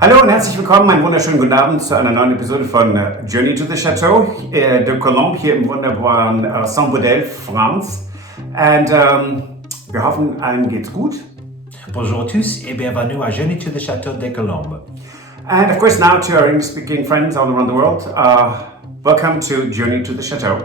Hallo und herzlich willkommen, einen wunderschönen guten Abend zu einer neuen Episode von Journey to the Château de Colombe hier im wunderbaren Saint-Baudel, France. Und wir hoffen, allen geht's gut. Bonjour tous et bienvenue à Journey to the Château de Colombe. And of course now to our English-speaking friends all around the world, welcome to Journey to the Château.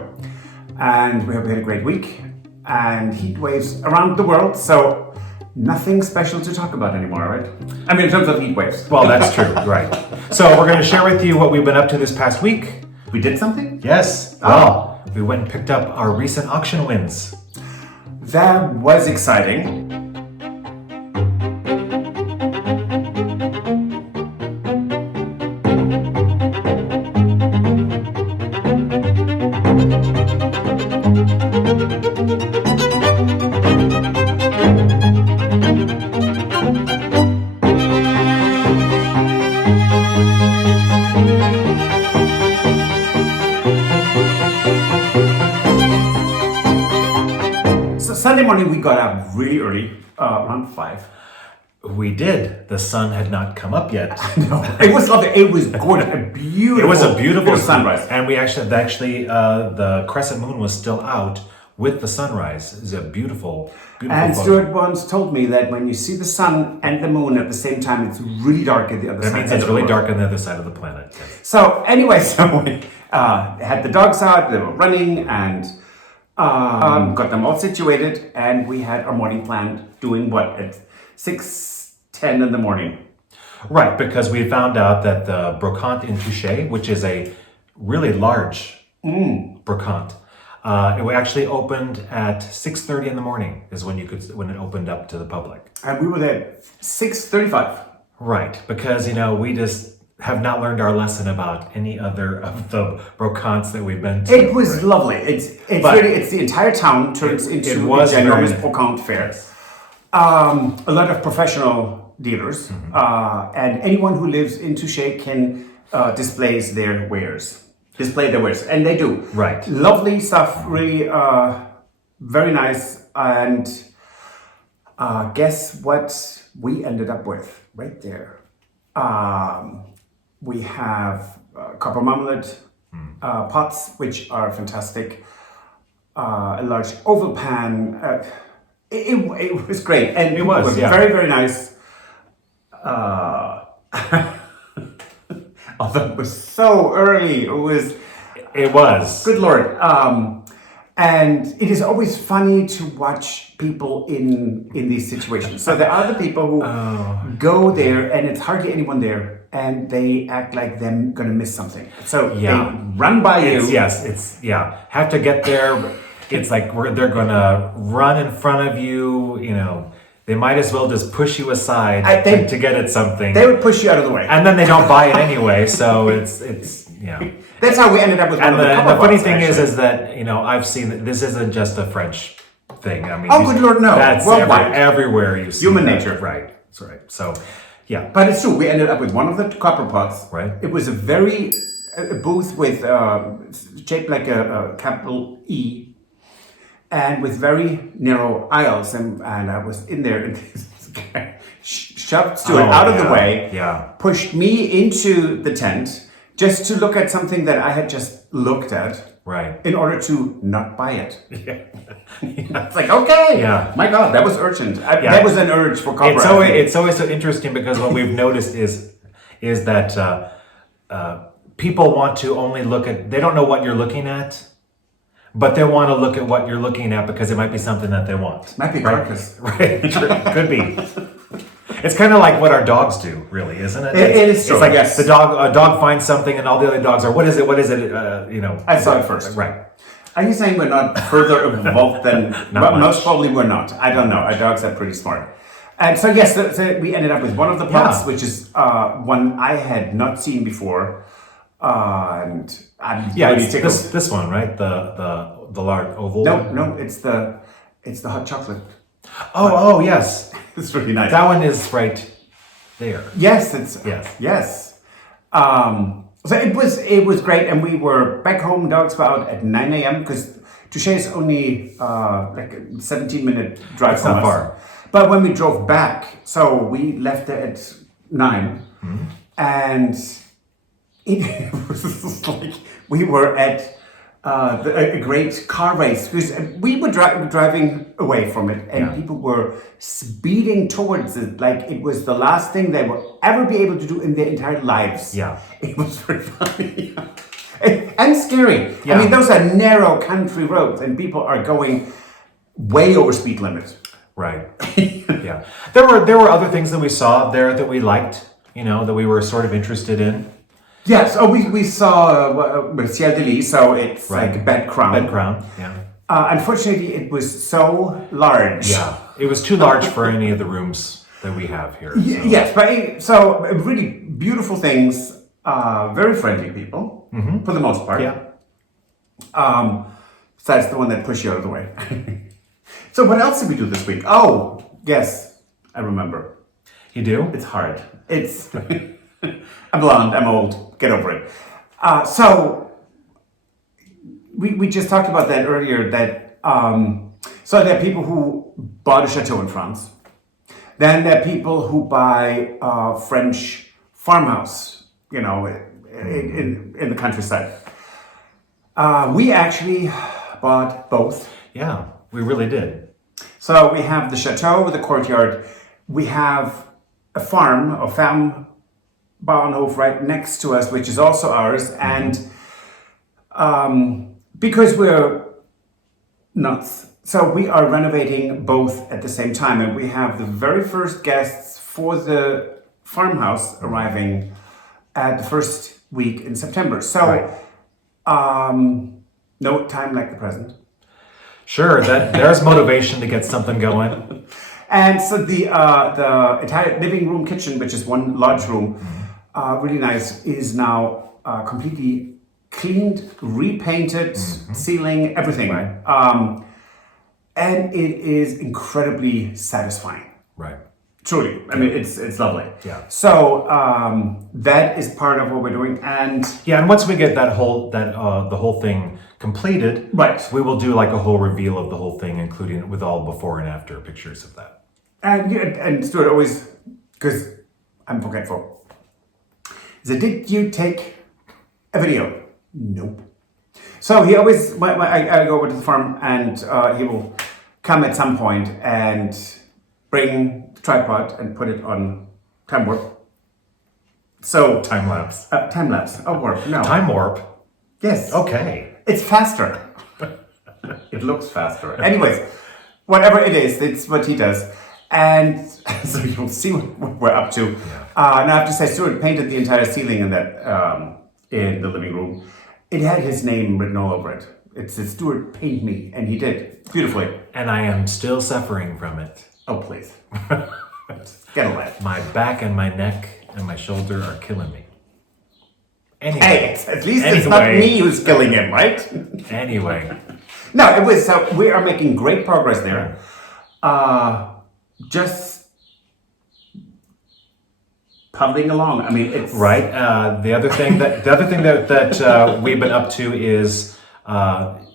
And we hope you had a great week and heat waves around the world, so nothing special to talk about anymore, right? I mean, in terms of heat waves. Well, that's true, right. So we're going to share with you what we've been up to this past week. We did something? Yes. Well, we went and picked up our recent auction wins. That was exciting. Sunday morning we got up really early, around 5. We did. The sun had not come up yet. No, it was lovely. It was gorgeous. It was a beautiful sunrise. And we actually the crescent moon was still out with the sunrise. It was a beautiful And photo. Stuart once told me that when you see the sun and the moon at the same time, it's really dark at the other side. That means it's really dark on the other side of the planet. Yes. So anyway, we had the dogs out, they were running, and got them all situated, and we had our morning plan doing what at 6:10 in the morning. Right, because we found out that the brocante in Touchay, which is a really large brocante, it actually opened at 6:30 in the morning is when it opened up to the public. And we were there at 6:35. Right, because we just have not learned our lesson about any other of the brocantes that we've been to. It was lovely. It's the entire town turns into a ginormous brocante fair. A lot of professional dealers, and anyone who lives in Touche can display their wares, and they do. Right. Lovely stuff, really very nice. And guess what we ended up with right there? We have copper marmalade pots, which are fantastic. A large oval pan. It was great, and it was very, very nice. Although it was so early, It was. good Lord. And it is always funny to watch people in these situations. So there are the people who go there, and it's hardly anyone there, and they act like they're gonna miss something. So they run by you. Have to get there. It's like they're gonna run in front of you. They might as well just push you aside to get at something. They would push you out of the way, and then they don't buy it anyway. So it's. That's how we ended up with one And of the the funny pots, thing actually. is that I've seen that this isn't just a French thing. I mean, good Lord, no. That's Worldwide. everywhere you see Human that. nature. Right. That's right. So, yeah. But it's true. We ended up with one of the copper pots. Right. It was a booth with shaped like a capital E, and with very narrow aisles. And I was in there, and this guy shoved Stuart out of the way. Yeah. Pushed me into the tent just to look at something that I had just looked at. Right. In order to not buy it. Yeah. It's like, okay. Yeah. My God, that was urgent. That was an urge for copper. It's always so interesting because what we've noticed is that people want to only look at. They don't know what you're looking at, but they want to look at what you're looking at because it might be something that they want. Might be carcass. Right. Could be. It's kind of like what our dogs do, really, isn't it? It is true. It's like yes. a dog finds something, and all the other dogs are, what is it? What is it? I saw it first. Right. Are you saying we're not further evolved than? Not much. Most probably we're not. I don't know. Our dogs are pretty smart. And so yes, so we ended up with one of the pots, which is one I had not seen before, and I'm really tickled. This one, right? The large oval. No, it's the hot chocolate. Oh, yes. It's really nice. That one is right there. Yes, Yes. So it was great, and we were back home. Dogs were out at 9 a.m. because Touchay is only like a 17-minute drive from us. Far. But when we drove back, so we left there at 9, and it was like we were at a great car race because we were driving away from it, and people were speeding towards it like it was the last thing they will ever be able to do in their entire lives. Yeah. It was very funny. And scary. Yeah. I mean, those are narrow country roads, and people are going way over speed limits. Right. Yeah. There were other things that we saw there that we liked, that we were sort of interested in. Yes. Oh, we saw Ciel de Lis, so it's like a bed crown. Bed crown. Yeah. Unfortunately, it was so large. Yeah. It was too large for any of the rooms that we have here. So. Yes, but so really beautiful things. Very friendly people, for the most part. Yeah. Besides the one that pushed you out of the way. So what else did we do this week? Oh, yes, I remember. You do? It's hard. It's I'm blonde. I'm old. Get over it. So we just talked about that earlier. That so there are people who bought a chateau in France. Then there are people who buy French farmhouse. In the countryside. We actually bought both. Yeah, we really did. So we have the chateau with the courtyard. We have a Farmhouse right next to us, which is also ours. And because we're nuts, so we are renovating both at the same time. And we have the very first guests for the farmhouse arriving at the first week in September. So, no time like the present. Sure, there's motivation to get something going. And so the Italian living room kitchen, which is one large room, really nice, is now completely cleaned, repainted, ceiling, everything. Right. And it is incredibly satisfying. Right. Truly, I mean, it's lovely. Yeah. So that is part of what we're doing, and once we get the whole thing completed, right, we will do like a whole reveal of the whole thing, including it with all before and after pictures of that. And Stuart always, because I'm forgetful. So did you take a video? Nope. So he always, I go over to the farm, and he will come at some point and bring the tripod and put it on time warp. So time lapse. Time lapse. Oh, warp. No. Time warp. Yes. Okay. It's faster. It looks faster. Anyways, whatever it is, it's what he does. And so you'll see what we're up to. Yeah. Now I have to say, Stuart painted the entire ceiling in that in the living room. It had his name written all over it. It said, "Stuart, paint me," and he did beautifully. And I am still suffering from it. Oh, please. Get a life. My back and my neck and my shoulder are killing me. Anyway. Hey, at least it's not me who's killing him, right? Anyway. No, it was, so we are making great progress there. Just puddling along. I mean, it's... Right. The other thing that we've been up to is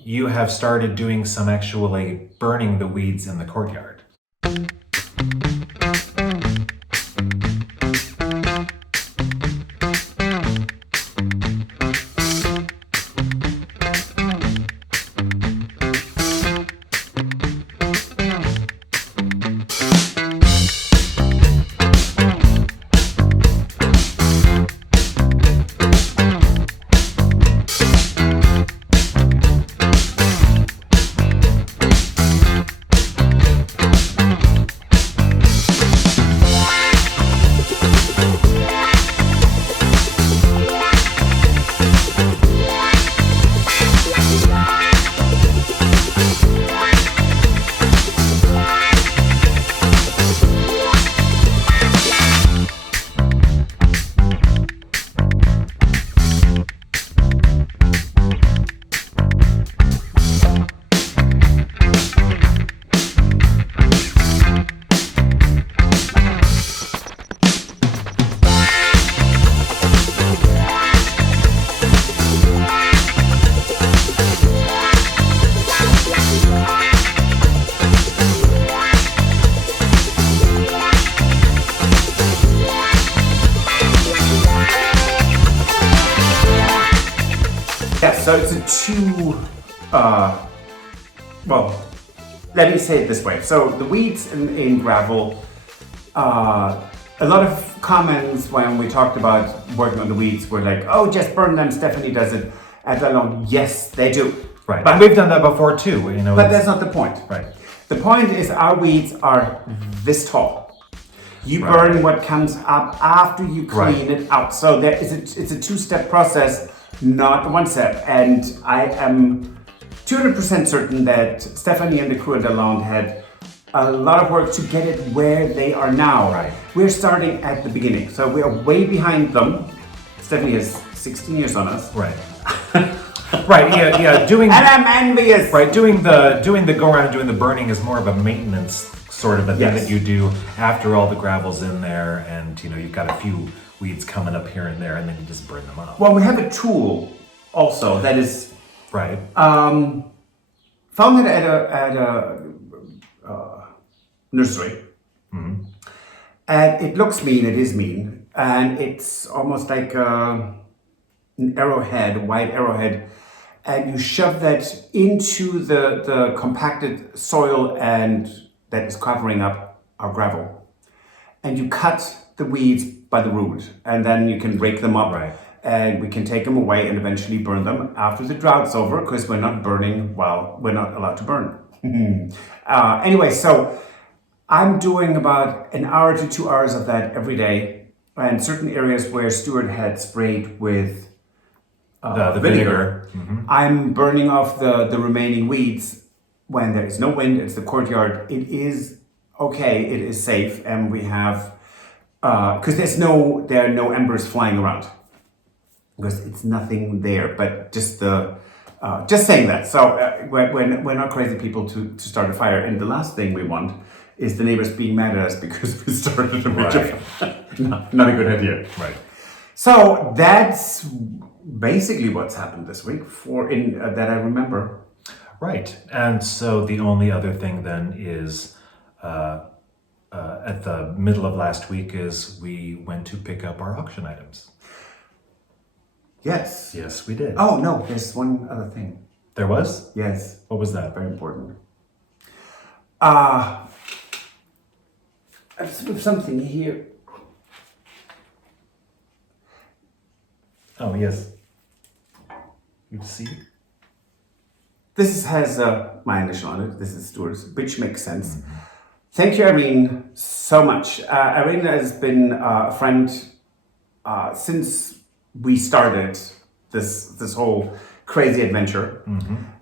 you have started doing some actually burning the weeds in the courtyard. Yeah, so it's a well, let me say it this way. So the weeds in gravel, a lot of comments when we talked about working on the weeds were like, oh, just burn them, Stephanie does it. And alone, yes, they do. Right, but we've done that before too. But that's not the point. Right. The point is our weeds are this tall. You burn what comes up after you clean it out. So it's a two-step process, not one step. And I am 200% certain that Stephanie and the crew at Lalonde had a lot of work to get it where they are now. Right. We're starting at the beginning. So we are way behind them. Stephanie has 16 years on us. Right. Right, yeah, and I'm envious. Right, doing the go around and doing the burning is more of a maintenance sort of a thing that you do after all the gravel's in there, and you've got a few weeds coming up here and there, and then you just burn them up. Well, we have a tool also that is right. Found it at a nursery, and it looks mean. It is mean, and it's almost like an arrowhead, a white arrowhead. And you shove that into the compacted soil and that is covering up our gravel. And you cut the weeds by the root, and then you can rake them up. Right. And we can take them away and eventually burn them after the drought's over, because we're not burning while we're not allowed to burn. Anyway, so I'm doing about an hour to 2 hours of that every day. And certain areas where Stuart had sprayed with the vinegar. I'm burning off the remaining weeds when there is no wind. It's the courtyard. It is okay. It is safe, and we have because there are no embers flying around because it's nothing there. But just saying that. So we're not crazy people to start a fire. And the last thing we want is the neighbors being mad at us because we started a fire. Not a good idea. Right. So that's basically what's happened this week that I remember. Right. And so the only other thing then is at the middle of last week is we went to pick up our auction items. Yes. Yes, we did. Oh, no, there's one other thing. There was? Yes. What was that? Very important. I have something here. Oh, yes. You see? This has my initial on it. This is Stuart's, which makes sense. Thank you, Irene, so much. Irene has been a friend since we started this whole crazy adventure.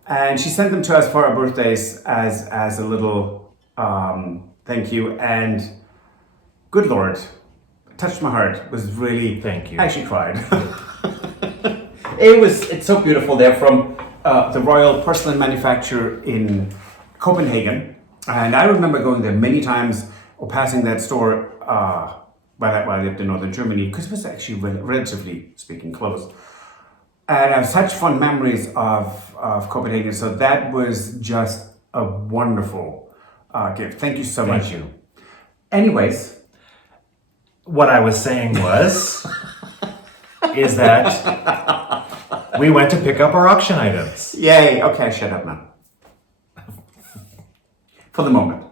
And she sent them to us for our birthdays as a little thank you. And good Lord, touched my heart. It was really... Thank you. I actually cried. It's so beautiful. They're from the Royal Porcelain Manufacturer in Copenhagen. And I remember going there many times or passing that store while I lived in northern Germany, because it was actually relatively speaking close. And I have such fond memories of Copenhagen. So that was just a wonderful gift. Thank you so much. Thank you. Anyways. What I was saying was, is that we went to pick up our auction items. Yay. Okay, shut up now. For the moment.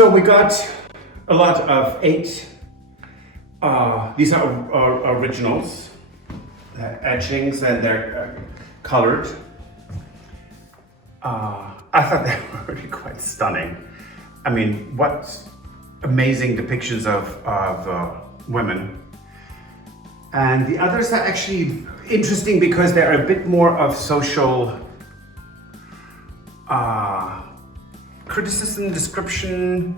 So we got a lot of 8. These are originals. etchings and they're colored. I thought they were really quite stunning. I mean, what amazing depictions of women. And the others are actually interesting because they're a bit more of social criticism, description.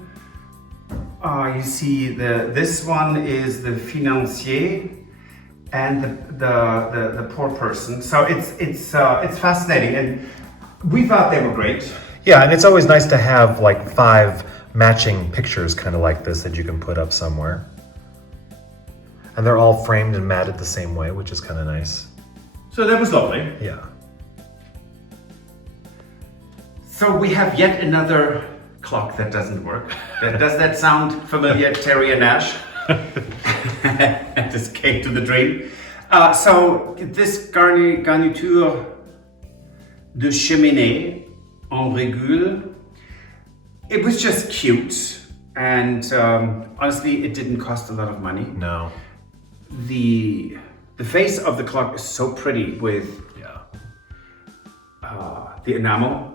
You see, this one is the financier and the poor person. So it's fascinating, and we thought they were great. Yeah, and it's always nice to have like 5 matching pictures kind of like this that you can put up somewhere. And they're all framed and matted the same way, which is kind of nice. So that was lovely. Yeah. So we have yet another clock that doesn't work. Does that sound familiar, Terry and Nash? Just came to the dream. So this garniture de cheminée en régule, it was just cute, and honestly, it didn't cost a lot of money. No. The face of the clock is so pretty with the enamel.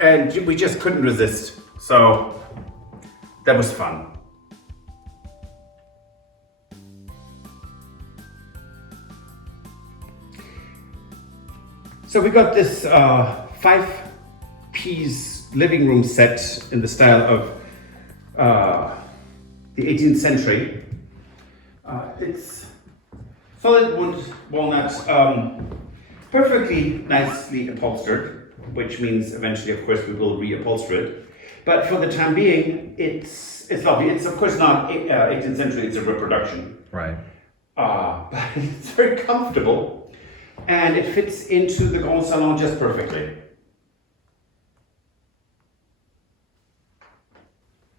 And we just couldn't resist. So that was fun. So we got this 5-piece living room set in the style of the 18th century. It's solid wood, walnut, perfectly nicely upholstered, which means eventually, of course, we will reupholster it. But for the time being, it's lovely. It's of course not 18th century; it's a reproduction. Right. But it's very comfortable, and it fits into the grand salon just perfectly.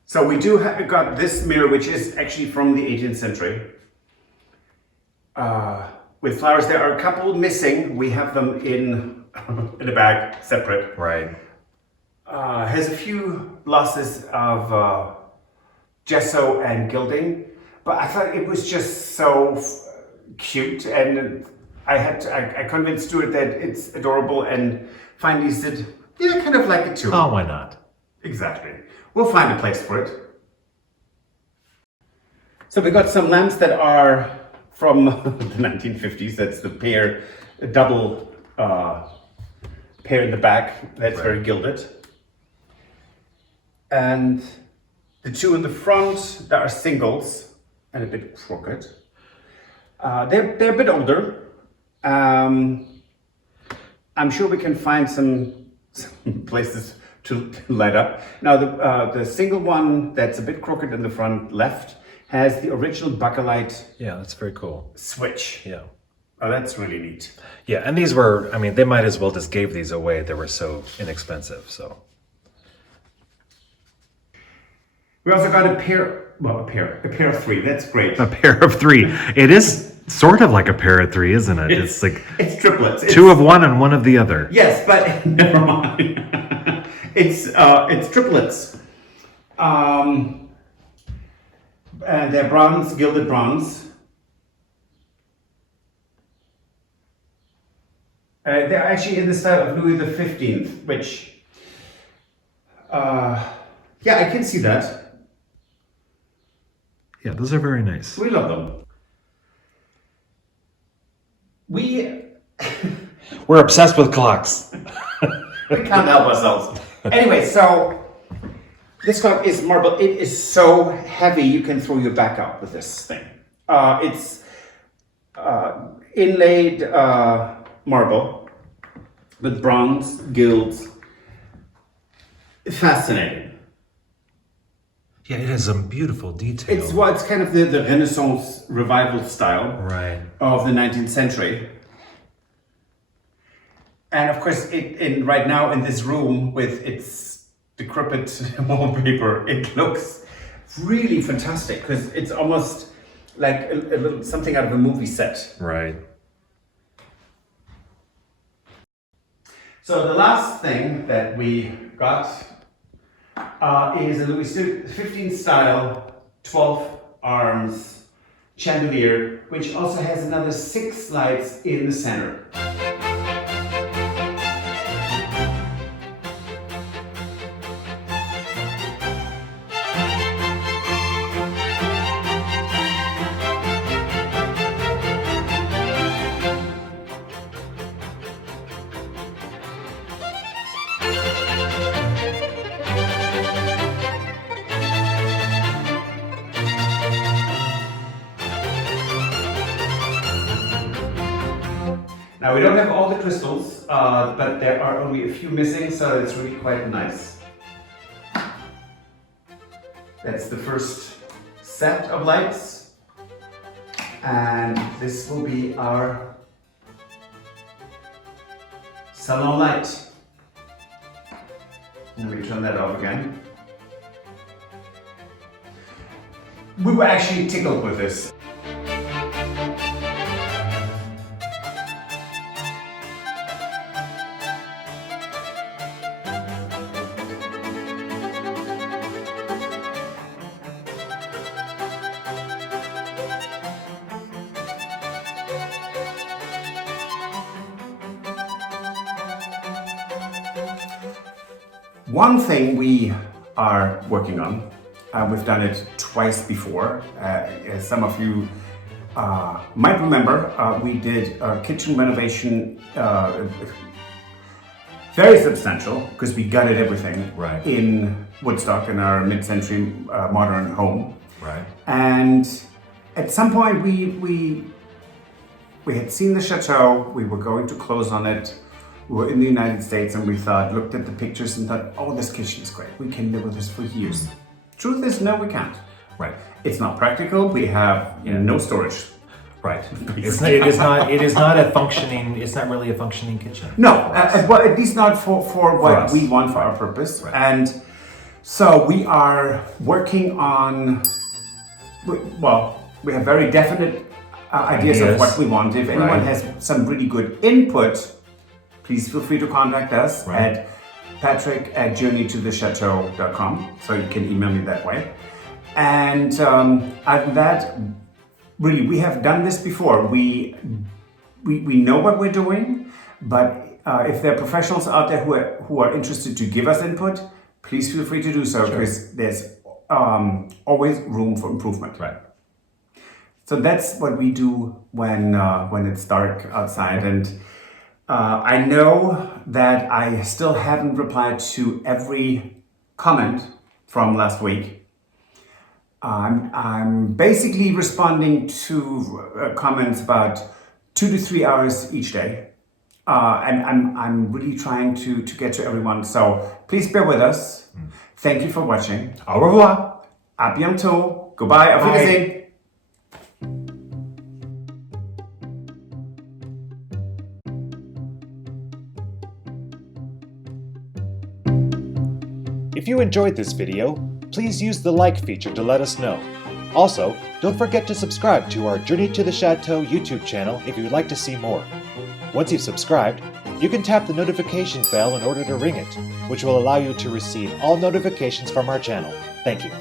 So we do got this mirror, which is actually from the 18th century. With flowers, there are a couple missing. We have them in a bag, separate. Right. Has a few losses of gesso and gilding, but I thought it was just so cute, and I convinced Stuart that it's adorable, and finally said, yeah, I kind of like it too. Oh, why not? Exactly. We'll find a place for it. So we got some lamps that are from the 1950s. That's the double pair in the back. That's Right. very gilded. And the two in the front that are singles and a bit crooked. They're a bit older. I'm sure we can find some places to light up. Now the single one that's a bit crooked in the front left has the original Bakelite Yeah, that's very cool. switch. Yeah. Oh, that's really neat. Yeah, and these were, I mean, they might as well just gave these away. They were so inexpensive, so. We also got a pair of 3. That's great. A pair of 3. It is sort of like a pair of 3, isn't it? It's like it's triplets. 2 of one and 1 of the other. Yes, but never mind. It's triplets. And they're bronze, gilded bronze. They're actually in the style of Louis XV, which, yeah, I can see that. Yeah, those are very nice. We love them. We're obsessed with clocks. We can't help ourselves. Anyway, so this clock is marble. It is so heavy you can throw your back out with this thing. It's inlaid marble with bronze gills. Fascinating. Yeah, it has some beautiful detail. It's kind of the Renaissance revival style Right. of the 19th century. And of course, right now in this room with its decrepit wallpaper, it looks really fantastic because it's almost like a little something out of a movie set. Right. So the last thing that we got is a Louis XV style 12 arms chandelier, which also has another 6 lights in the center. Now we don't have all the crystals, but there are only a few missing, so it's really quite nice. That's the first set of lights, and this will be our salon light. Let me turn that off again. We were actually tickled with this. One thing we are working on, we've done it twice before. As some of you might remember, we did a kitchen renovation, very substantial, because we gutted everything in Woodstock in our mid-century modern home. Right. And at some point we had seen the chateau, we were going to close on it. We were in the United States and we looked at the pictures and thought, oh, this kitchen is great. We can live with this for years. Truth is, no, we can't. Right. It's not practical. We have no storage. Right. It is not a functioning. It's not really a functioning kitchen. No, well, at least not for what we want for our purpose. Right. And so we are working on. Well, we have very definite ideas of what we want. If anyone has some really good input, please feel free to contact us at patrick@journeytothechateau.com, so you can email me that way. And other than that, really, we have done this before. We know what we're doing, but if there are professionals out there who are interested to give us input, please feel free to do so, because there's always room for improvement. Right. So that's what we do when it's dark outside. And I know that I still haven't replied to every comment from last week. I'm basically responding to comments about 2 to 3 hours each day. And I'm really trying to get to everyone. So please bear with us. Thank you for watching. Au revoir. À bientôt. Goodbye. Auf Wiedersehen. If you enjoyed this video, please use the like feature to let us know. Also, don't forget to subscribe to our Journey to the Chateau YouTube channel if you would like to see more. Once you've subscribed, you can tap the notification bell in order to ring it, which will allow you to receive all notifications from our channel. Thank you.